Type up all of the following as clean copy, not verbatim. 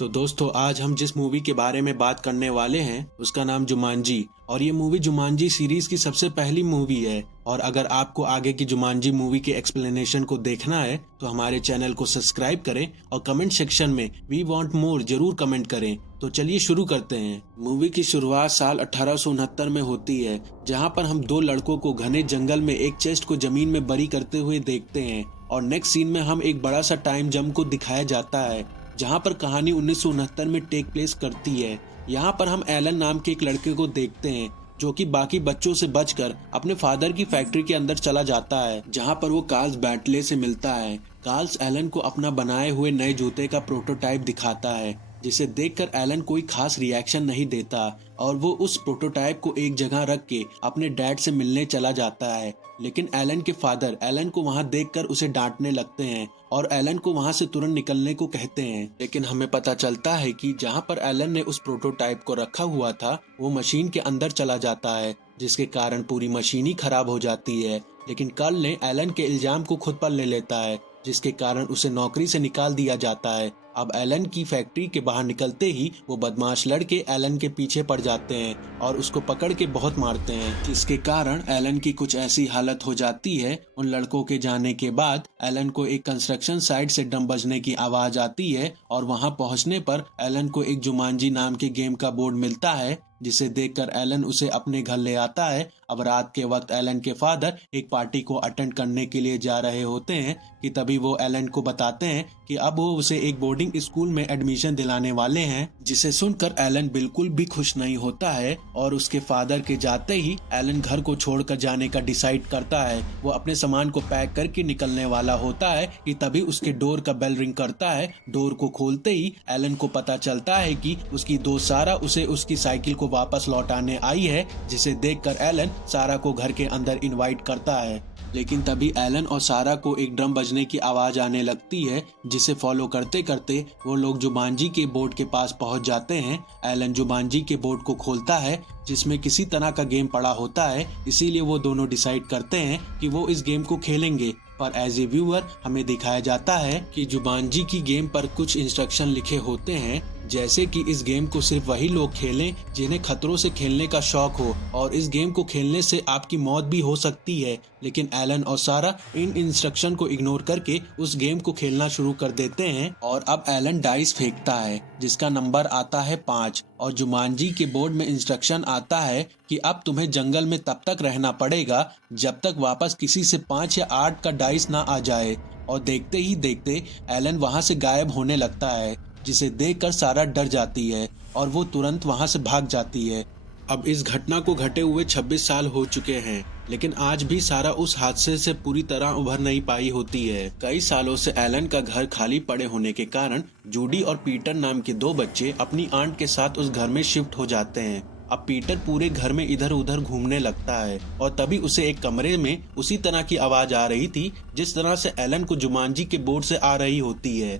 तो दोस्तों आज हम जिस मूवी के बारे में बात करने वाले हैं उसका नाम जुमांजी। और ये मूवी जुमांजी सीरीज की सबसे पहली मूवी है। और अगर आपको आगे की जुमांजी मूवी के एक्सप्लेनेशन को देखना है तो हमारे चैनल को सब्सक्राइब करें और कमेंट सेक्शन में वी वांट मोर जरूर कमेंट करें। तो चलिए शुरू करते हैं। मूवी की शुरुआत साल 1869 में होती है, जहां पर हम दो लड़कों को घने जंगल में एक चेस्ट को जमीन में बरी करते हुए देखते हैं। और नेक्स्ट सीन में हम एक बड़ा सा टाइम जंप को दिखाया जाता है, जहां पर कहानी 1969 में टेक प्लेस करती है। यहाँ पर हम एलन नाम के एक लड़के को देखते हैं जो कि बाकी बच्चों से बचकर अपने फादर की फैक्ट्री के अंदर चला जाता है, जहाँ पर वो कार्ल्स बैटले से मिलता है। कार्ल्स एलन को अपना बनाए हुए नए जूते का प्रोटोटाइप दिखाता है, जिसे देखकर एलन कोई खास रिएक्शन नहीं देता और वो उस प्रोटोटाइप को एक जगह रख के अपने डैड से मिलने चला जाता है। लेकिन एलन के फादर एलन को वहां देखकर उसे डांटने लगते हैं और एलन को वहां से तुरंत निकलने को कहते हैं। लेकिन हमें पता चलता है कि जहां पर एलन ने उस प्रोटोटाइप को रखा हुआ था वो मशीन के अंदर चला जाता है, जिसके कारण पूरी मशीन ही खराब हो जाती है। लेकिन कार्ल ने एलन के इल्जाम को खुद पर ले लेता है, जिसके कारण उसे नौकरी से निकाल दिया जाता है। अब एलन की फैक्ट्री के बाहर निकलते ही वो बदमाश लड़के एलन के पीछे पड़ जाते हैं और उसको पकड़ के बहुत मारते हैं, जिसके कारण एलन की कुछ ऐसी हालत हो जाती है। उन लड़कों के जाने के बाद एलन को एक कंस्ट्रक्शन साइट से ड्रम बजने की आवाज आती है और वहां पहुंचने पर एलन को एक जुमांजी नाम के गेम का बोर्ड मिलता है, जिसे देखकर एलन उसे अपने घर ले आता है। अब रात के वक्त एलन के फादर एक पार्टी को अटेंड करने के लिए जा रहे होते हैं कि तभी वो एलन को बताते हैं कि अब वो उसे एक बोर्डिंग स्कूल में एडमिशन दिलाने वाले हैं, जिसे सुनकर एलन बिल्कुल भी खुश नहीं होता है। और उसके फादर के जाते ही एलन घर को छोड़कर जाने का डिसाइड करता है। वो अपने सामान को पैक करके निकलने वाला होता है कि तभी उसके डोर का बेल रिंग करता है। डोर को खोलते ही एलन को पता चलता है कि उसकी दोस्त सारा उसे उसकी साइकिल को वापस लौटाने आई है, जिसे देखकर एलन सारा को घर के अंदर इनवाइट करता है। लेकिन तभी एलन और सारा को एक ड्रम बजने की आवाज आने लगती है, जिसे फॉलो करते करते वो लोग जुमांजी के बोर्ड के पास पहुंच जाते हैं। एलन जुमांजी के बोर्ड को खोलता है, जिसमें किसी तरह का गेम पड़ा होता है, इसीलिए वो दोनों डिसाइड करते हैं कि वो इस गेम को खेलेंगे। पर एज ए व्यूअर हमें दिखाया जाता है कि जुमांजी की गेम पर कुछ इंस्ट्रक्शन लिखे होते हैं, जैसे कि इस गेम को सिर्फ वही लोग खेलें जिन्हें खतरों से खेलने का शौक हो, और इस गेम को खेलने से आपकी मौत भी हो सकती है। लेकिन एलन और सारा इन इंस्ट्रक्शन को इग्नोर करके उस गेम को खेलना शुरू कर देते हैं। और अब एलन डाइस फेंकता है, जिसका नंबर आता है 5, और जुमांजी के बोर्ड में इंस्ट्रक्शन आता है कि अब तुम्हें जंगल में तब तक रहना पड़ेगा जब तक वापस किसी से 5 या 8 का डाइस ना आ जाए। और देखते ही देखते एलन वहां से गायब होने लगता है, जिसे देखकर सारा डर जाती है और वो तुरंत वहां से भाग जाती है। अब इस घटना को घटे हुए 26 साल हो चुके हैं, लेकिन आज भी सारा उस हादसे से पूरी तरह उभर नहीं पाई होती है। कई सालों से एलन का घर खाली पड़े होने के कारण जूडी और पीटर नाम के 2 बच्चे अपनी आंट के साथ उस घर में शिफ्ट हो जाते हैं। अब पीटर पूरे घर में इधर उधर घूमने लगता है और तभी उसे एक कमरे में उसी तरह की आवाज आ रही थी जिस तरह से एलन को जुमांजी के बोर्ड से आ रही होती है।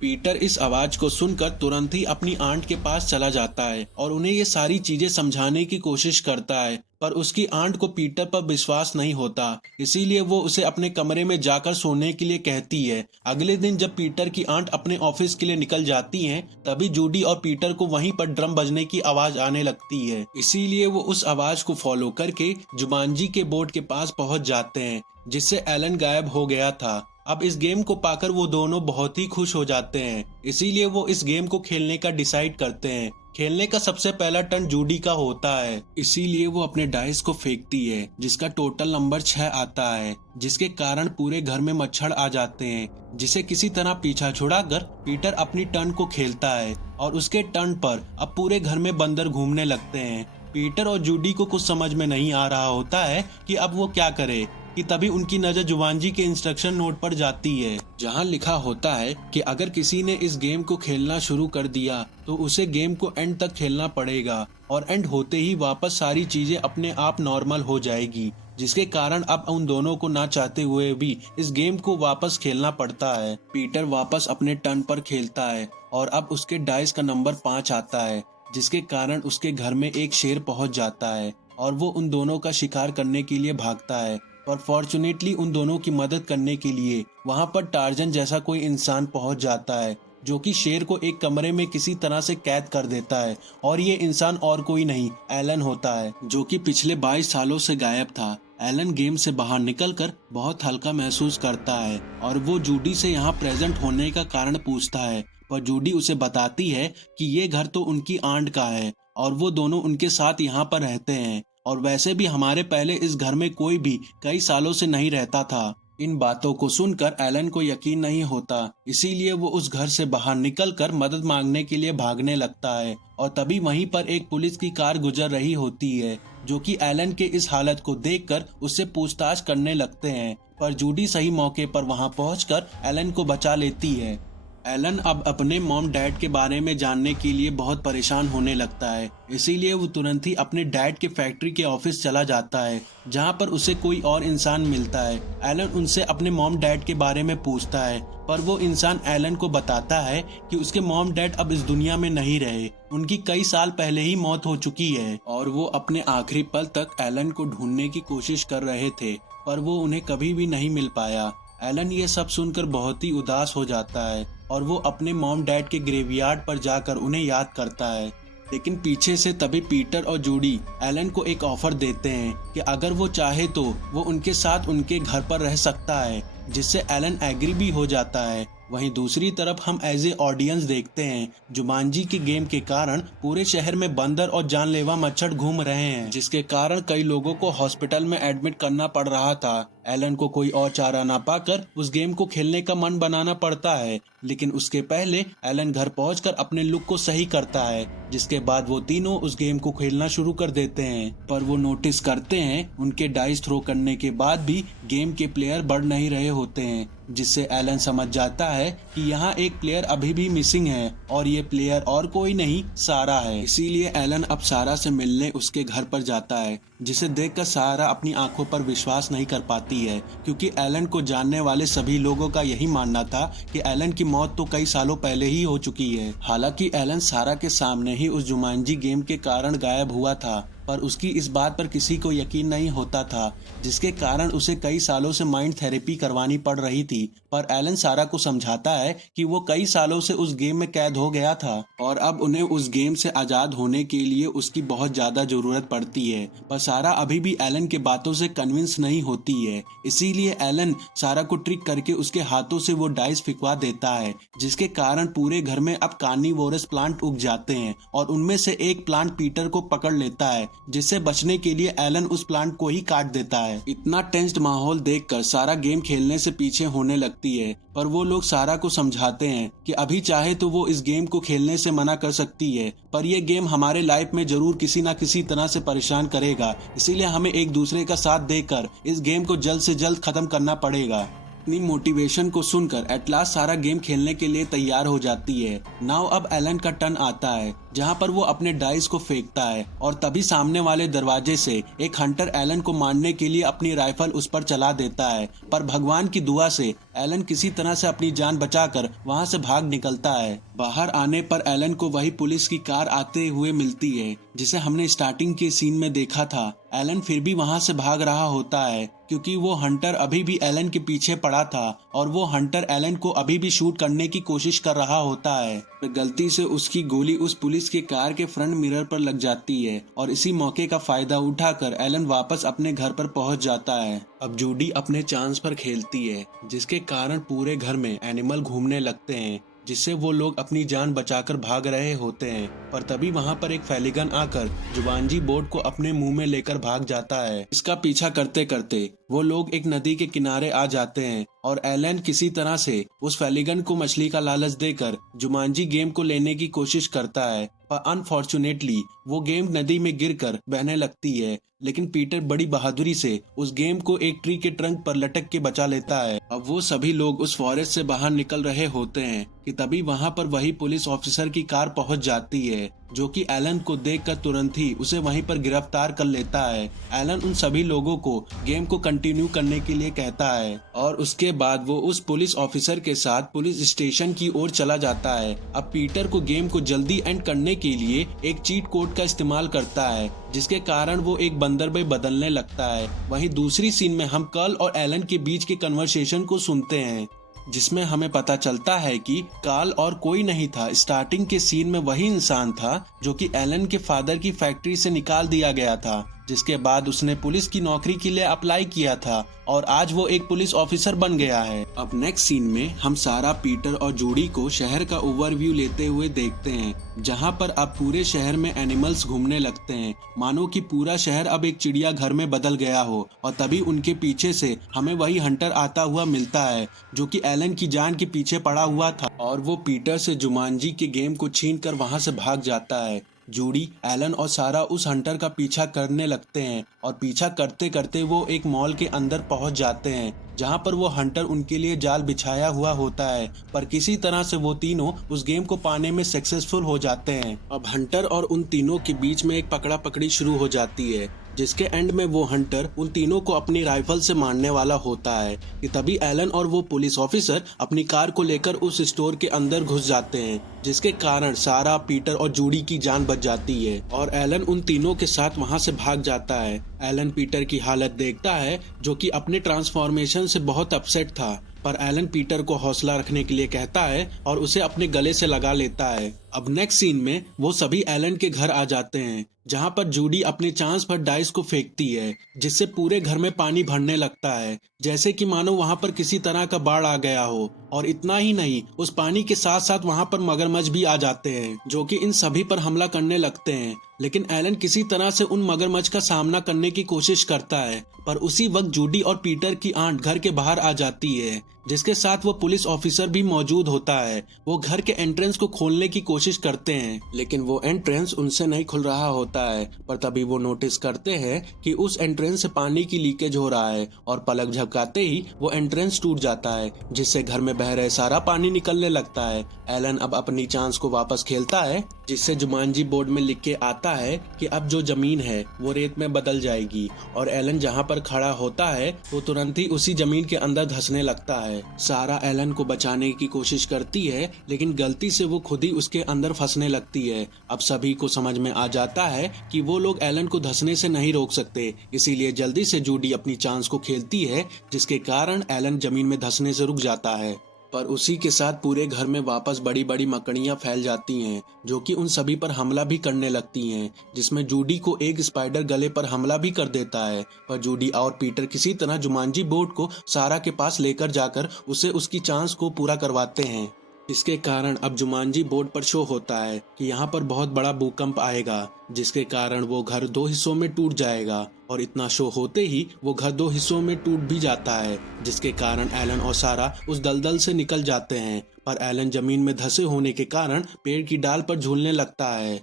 पीटर इस आवाज को सुनकर तुरंत ही अपनी आंट के पास चला जाता है और उन्हें ये सारी चीजें समझाने की कोशिश करता है, पर उसकी आंट को पीटर पर विश्वास नहीं होता, इसीलिए वो उसे अपने कमरे में जाकर सोने के लिए कहती है। अगले दिन जब पीटर की आंट अपने ऑफिस के लिए निकल जाती हैं, तभी जूडी और पीटर को वहीं पर ड्रम बजने की आवाज आने लगती है, इसीलिए वो उस आवाज को फॉलो करके जुमांजी के बोर्ड के पास पहुंच जाते हैं, जिससे एलन गायब हो गया था। अब इस गेम को पाकर वो दोनों बहुत ही खुश हो जाते हैं, इसीलिए वो इस गेम को खेलने का डिसाइड करते हैं। खेलने का सबसे पहला टर्न जूडी का होता है, इसीलिए वो अपने डाइस को फेंकती है, जिसका टोटल नंबर 6 आता है, जिसके कारण पूरे घर में मच्छर आ जाते हैं, जिसे किसी तरह पीछा छुड़ाकर पीटर अपनी टर्न को खेलता है और उसके टर्न पर अब पूरे घर में बंदर घूमने लगते हैं। पीटर और जूडी को कुछ समझ में नहीं आ रहा होता है कि अब वो क्या करे, कि तभी उनकी नजर जुमांजी के इंस्ट्रक्शन नोट पर जाती है, जहां लिखा होता है कि अगर किसी ने इस गेम को खेलना शुरू कर दिया तो उसे गेम को एंड तक खेलना पड़ेगा, और एंड होते ही वापस सारी चीजें अपने आप नॉर्मल हो जाएगी, जिसके कारण अब उन दोनों को ना चाहते हुए भी इस गेम को वापस खेलना पड़ता है। पीटर वापस अपने टर्न पर खेलता है और अब उसके डाइस का नंबर 5 आता है, जिसके कारण उसके घर में एक शेर पहुंच जाता है और वो उन दोनों का शिकार करने के लिए भागता है। पर फॉर्चुनेटली उन दोनों की मदद करने के लिए वहां पर टार्जन जैसा कोई इंसान पहुंच जाता है, जो कि शेर को एक कमरे में किसी तरह से कैद कर देता है और ये इंसान और कोई नहीं एलन होता है, जो कि पिछले 22 सालों से गायब था। एलन गेम से बाहर निकलकर बहुत हल्का महसूस करता है और वो जूडी से यहाँ प्रेजेंट होने का कारण पूछता है, पर जूडी उसे बताती है कि ये घर तो उनकी आंट का है और वो दोनों उनके साथ यहाँ पर रहते हैं और वैसे भी हमारे पहले इस घर में कोई भी कई सालों से नहीं रहता था। इन बातों को सुनकर एलन को यकीन नहीं होता, इसीलिए वो उस घर से बाहर निकलकर मदद मांगने के लिए भागने लगता है और तभी वहीं पर एक पुलिस की कार गुजर रही होती है, जो कि एलन के इस हालत को देखकर उससे पूछताछ करने लगते हैं, पर जूडी सही मौके पर वहां पहुंचकर एलन को बचा लेती है। एलन अब अपने मॉम डैड के बारे में जानने के लिए बहुत परेशान होने लगता है, इसीलिए वो तुरंत ही अपने डैड के फैक्ट्री के ऑफिस चला जाता है, जहां पर उसे कोई और इंसान मिलता है। एलन उनसे अपने मॉम डैड के बारे में पूछता है, पर वो इंसान एलन को बताता है कि उसके मॉम डैड अब इस दुनिया में नहीं रहे, उनकी कई साल पहले ही मौत हो चुकी है और वो अपने आखिरी पल तक एलन को ढूंढने की कोशिश कर रहे थे, पर वो उन्हें कभी भी नहीं मिल पाया। एलन ये सब सुनकर बहुत ही उदास हो जाता है और वो अपने मॉम डैड के ग्रेवयार्ड पर जाकर उन्हें याद करता है, लेकिन पीछे से तभी पीटर और जूडी एलन को एक ऑफर देते हैं कि अगर वो चाहे तो वो उनके साथ उनके घर पर रह सकता है, जिससे एलन एग्री भी हो जाता है। वहीं दूसरी तरफ हम एज ए ऑडियंस देखते हैं जुमांजी के गेम के कारण पूरे शहर में बंदर और जानलेवा मच्छर घूम रहे हैं, जिसके कारण कई लोगों को हॉस्पिटल में एडमिट करना पड़ रहा था। एलन को कोई और चारा ना पाकर उस गेम को खेलने का मन बनाना पड़ता है, लेकिन उसके पहले एलन घर पहुंचकर अपने लुक को सही करता है, जिसके बाद वो तीनों उस गेम को खेलना शुरू कर देते हैं। पर वो नोटिस करते हैं उनके डाइस थ्रो करने के बाद भी गेम के प्लेयर बढ़ नहीं रहे होते हैं, जिससे एलन समझ जाता है कि यहाँ एक प्लेयर अभी भी मिसिंग है और ये प्लेयर और कोई नहीं सारा है। इसीलिए एलन अब सारा से मिलने उसके घर पर जाता है, जिसे देखकर सारा अपनी आंखों पर विश्वास नहीं कर पाती है, क्योंकि एलन को जानने वाले सभी लोगों का यही मानना था कि एलन की मौत तो कई सालों पहले ही हो चुकी है। हालांकि एलन सारा के सामने ही उस जुमांजी गेम के कारण गायब हुआ था, पर उसकी इस बात पर किसी को यकीन नहीं होता था, जिसके कारण उसे कई सालों से माइंड थेरेपी करवानी पड़ रही थी। पर एलन सारा को समझाता है कि वो कई सालों से उस गेम में कैद हो गया था और अब उन्हें उस गेम से आजाद होने के लिए उसकी बहुत ज्यादा जरूरत पड़ती है। पर सारा अभी भी एलन के बातों से कन्विंस नहीं होती है, इसीलिए एलन सारा को ट्रिक करके उसके हाथों से वो डाइस फिकवा देता है, जिसके कारण पूरे घर में अब कार्निवोरस प्लांट उग जाते हैं और उनमें से एक प्लांट पीटर को पकड़ लेता है, जिससे बचने के लिए एलन उस प्लांट को ही काट देता है। इतना टेंस्ड माहौल देखकर सारा गेम खेलने से पीछे होने लगती है, पर वो लोग सारा को समझाते हैं कि अभी चाहे तो वो इस गेम को खेलने से मना कर सकती है, पर ये गेम हमारे लाइफ में जरूर किसी ना किसी तरह से परेशान करेगा, इसीलिए हमें एक दूसरे का साथ देकर इस गेम को जल्द से जल्द खत्म करना पड़ेगा। अपनी मोटिवेशन को सुनकर एट लास्ट सारा गेम खेलने के लिए तैयार हो जाती है। नाउ अब एलन का टर्न आता है, जहां पर वो अपने डाइस को फेंकता है और तभी सामने वाले दरवाजे से एक हंटर एलन को मारने के लिए अपनी राइफल उस पर चला देता है, पर भगवान की दुआ से एलन किसी तरह से अपनी जान बचाकर वहां से भाग निकलता है। बाहर आने पर एलन को वही पुलिस की कार आते हुए मिलती है, जिसे हमने स्टार्टिंग के सीन में देखा था। एलन फिर भी वहां से भाग रहा होता है, क्योंकि वो हंटर अभी भी एलन के पीछे पड़ा था और वो हंटर एलन को अभी भी शूट करने की कोशिश कर रहा होता है। गलती से उसकी गोली उस पुलिस के कार के फ्रंट मिरर पर लग जाती है और इसी मौके का फायदा उठाकर एलन वापस अपने घर पर पहुंच जाता है। अब जूडी अपने चांस पर खेलती है, जिसके कारण पूरे घर में एनिमल घूमने लगते हैं, जिससे वो लोग अपनी जान बचाकर भाग रहे होते हैं। पर तभी वहां पर एक फेलिगन आकर जुमांजी बोर्ड को अपने मुंह में लेकर भाग जाता है। इसका पीछा करते करते वो लोग एक नदी के किनारे आ जाते हैं और एलन किसी तरह से उस फेलिगन को मछली का लालच देकर जुमांजी गेम को लेने की कोशिश करता है, पर अनफॉर्चुनेटली वो गेम नदी में गिरकर बहने लगती है, लेकिन पीटर बड़ी बहादुरी से उस गेम को एक ट्री के ट्रंक पर लटक के बचा लेता है। अब वो सभी लोग उस फॉरेस्ट से बाहर निकल रहे होते हैं कि तभी वहां पर वही पुलिस ऑफिसर की कार पहुंच जाती है, जो कि एलन को देखकर तुरंत ही उसे वहीं पर गिरफ्तार कर लेता है। एलन उन सभी लोगों को गेम को कंटिन्यू करने के लिए कहता है और उसके बाद वो उस पुलिस ऑफिसर के साथ पुलिस स्टेशन की ओर चला जाता है। अब पीटर को गेम को जल्दी एंड करने के लिए एक चीट कोड का इस्तेमाल करता है, जिसके कारण वो एक बंदर में बदलने लगता है। वहीं दूसरी सीन में हम कर्ल और एलन के बीच के कन्वर्सेशन को सुनते हैं। जिसमें हमें पता चलता है कि कार्ल और कोई नहीं था। स्टार्टिंग के सीन में वही इंसान था जो कि एलन के फादर की फैक्ट्री से निकाल दिया गया था, जिसके बाद उसने पुलिस की नौकरी के लिए अप्लाई किया था और आज वो एक पुलिस ऑफिसर बन गया है। अब नेक्स्ट सीन में हम सारा, पीटर और जूडी को शहर का ओवरव्यू लेते हुए देखते हैं, जहां पर अब पूरे शहर में एनिमल्स घूमने लगते हैं, मानो कि पूरा शहर अब एक चिड़िया घर में बदल गया हो। और तभी उनके पीछे से हमें वही हंटर आता हुआ मिलता है जो कि एलन की जान के पीछे पड़ा हुआ था, और वो पीटर से जुमांजी के गेम को छीन कर वहां से भाग जाता है। जूडी, एलन और सारा उस हंटर का पीछा करने लगते हैं और पीछा करते करते वो एक मॉल के अंदर पहुंच जाते हैं, जहां पर वो हंटर उनके लिए जाल बिछाया हुआ होता है। पर किसी तरह से वो तीनों उस गेम को पाने में सक्सेसफुल हो जाते हैं। अब हंटर और उन तीनों के बीच में एक पकड़ा पकड़ी शुरू हो जाती है, जिसके एंड में वो हंटर उन तीनों को अपनी राइफल से मारने वाला होता है कि तभी एलन और वो पुलिस ऑफिसर अपनी कार को लेकर उस स्टोर के अंदर घुस जाते हैं, जिसके कारण सारा, पीटर और जूडी की जान बच जाती है और एलन उन तीनों के साथ वहां से भाग जाता है। एलन पीटर की हालत देखता है जो कि अपने ट्रांसफॉर्मेशन से बहुत अपसेट था, पर एलन पीटर को हौसला रखने के लिए कहता है और उसे अपने गले से लगा लेता है। अब नेक्स्ट सीन में वो सभी एलन के घर आ जाते हैं, जहां पर जूडी अपने चांस पर डाइस को फेंकती है, जिससे पूरे घर में पानी भरने लगता है, जैसे कि मानो वहां पर किसी तरह का बाढ़ आ गया हो। और इतना ही नहीं, उस पानी के साथ साथ वहां पर मगरमच्छ भी आ जाते हैं जो कि इन सभी पर हमला करने लगते हैं। लेकिन एलन किसी तरह से उन मगरमच्छ का सामना करने की कोशिश करता है, पर उसी वक्त जूडी और पीटर की आंट घर के बाहर आ जाती है, जिसके साथ वो पुलिस ऑफिसर भी मौजूद होता है। वो घर के एंट्रेंस को खोलने की कोशिश करते हैं, लेकिन वो एंट्रेंस उनसे नहीं खुल रहा होता है। पर तभी वो नोटिस करते हैं कि उस एंट्रेंस से पानी की लीकेज हो रहा है, और पलक झपकाते ही वो एंट्रेंस टूट जाता है, जिससे घर में बह रहे सारा पानी निकलने लगता है। एलन अब अपनी चांस को वापस खेलता है, जिससे जुमांजी बोर्ड में लिख के आता है कि अब जो जमीन है वो रेत में बदल जाएगी, और एलन जहाँ पर खड़ा होता है वो तुरंत ही उसी जमीन के अंदर धंसने लगता है। सारा एलन को बचाने की कोशिश करती है, लेकिन गलती से वो खुद ही उसके अंदर फंसने लगती है। अब सभी को समझ में आ जाता है कि वो लोग एलन को धंसने से नहीं रोक सकते, इसीलिए जल्दी से जूडी अपनी चांस को खेलती है, जिसके कारण एलन जमीन में धंसने से रुक जाता है। पर उसी के साथ पूरे घर में वापस बड़ी बड़ी मकड़ियां फैल जाती हैं, जो कि उन सभी पर हमला भी करने लगती हैं, जिसमें जूडी को एक स्पाइडर गले पर हमला भी कर देता है। पर जूडी और पीटर किसी तरह जुमांजी बोर्ड को सारा के पास लेकर जाकर उसे उसकी चांस को पूरा करवाते हैं। इसके कारण अब जुमांजी बोर्ड पर शो होता है कि यहाँ पर बहुत बड़ा भूकंप आएगा, जिसके कारण वो घर 2 हिस्सों में टूट जाएगा। और इतना शो होते ही वो घर 2 हिस्सों में टूट भी जाता है, जिसके कारण एलन और सारा उस दलदल से निकल जाते हैं। पर एलन जमीन में धंसे होने के कारण पेड़ की डाल पर झूलने लगता है,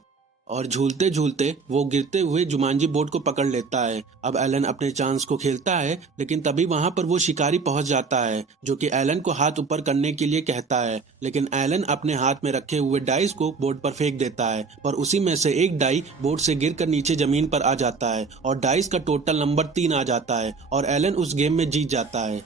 और झूलते झूलते वो गिरते हुए जुमांजी बोर्ड को पकड़ लेता है। अब एलन अपने चांस को खेलता है, लेकिन तभी वहां पर वो शिकारी पहुंच जाता है, जो कि एलन को हाथ ऊपर करने के लिए कहता है। लेकिन एलन अपने हाथ में रखे हुए डाइस को बोर्ड पर फेंक देता है, पर उसी में से एक डाई बोर्ड से गिरकर नीचे जमीन पर आ जाता है, और डाइस का टोटल नंबर 3 आ जाता है, और एलन उस गेम में जीत जाता है,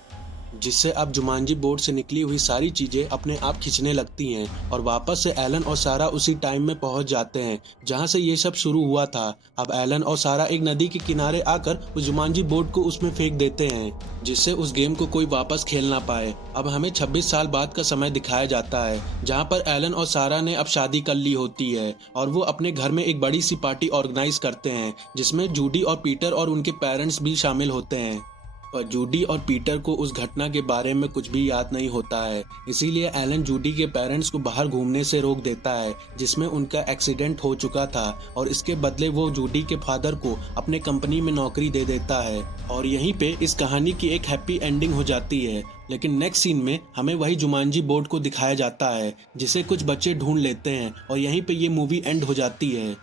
जिससे अब जुमांजी बोर्ड से निकली हुई सारी चीजें अपने आप खिंचने लगती हैं, और वापस से एलन और सारा उसी टाइम में पहुंच जाते हैं जहां से ये सब शुरू हुआ था। अब एलन और सारा एक नदी के किनारे आकर उस जुमांजी बोर्ड को उसमें फेंक देते हैं, जिससे उस गेम को कोई वापस खेल ना पाए। अब हमें 26 साल बाद का समय दिखाया जाता है, जहाँ पर एलन और सारा ने अब शादी कर ली होती है, और वो अपने घर में एक बड़ी सी पार्टी ऑर्गेनाइज करते हैं, जिसमें जूडी और पीटर और उनके पेरेंट्स भी शामिल होते हैं। पर जूडी और पीटर को उस घटना के बारे में कुछ भी याद नहीं होता है, इसीलिए एलन जूडी के पेरेंट्स को बाहर घूमने से रोक देता है, जिसमें उनका एक्सीडेंट हो चुका था, और इसके बदले वो जूडी के फादर को अपने कंपनी में नौकरी दे देता है। और यहीं पे इस कहानी की एक हैप्पी एंडिंग हो जाती है। लेकिन नेक्स्ट सीन में हमें वही जुमांजी बोर्ड को दिखाया जाता है, जिसे कुछ बच्चे ढूंढ लेते हैं, और यहीं पे ये मूवी एंड हो जाती है।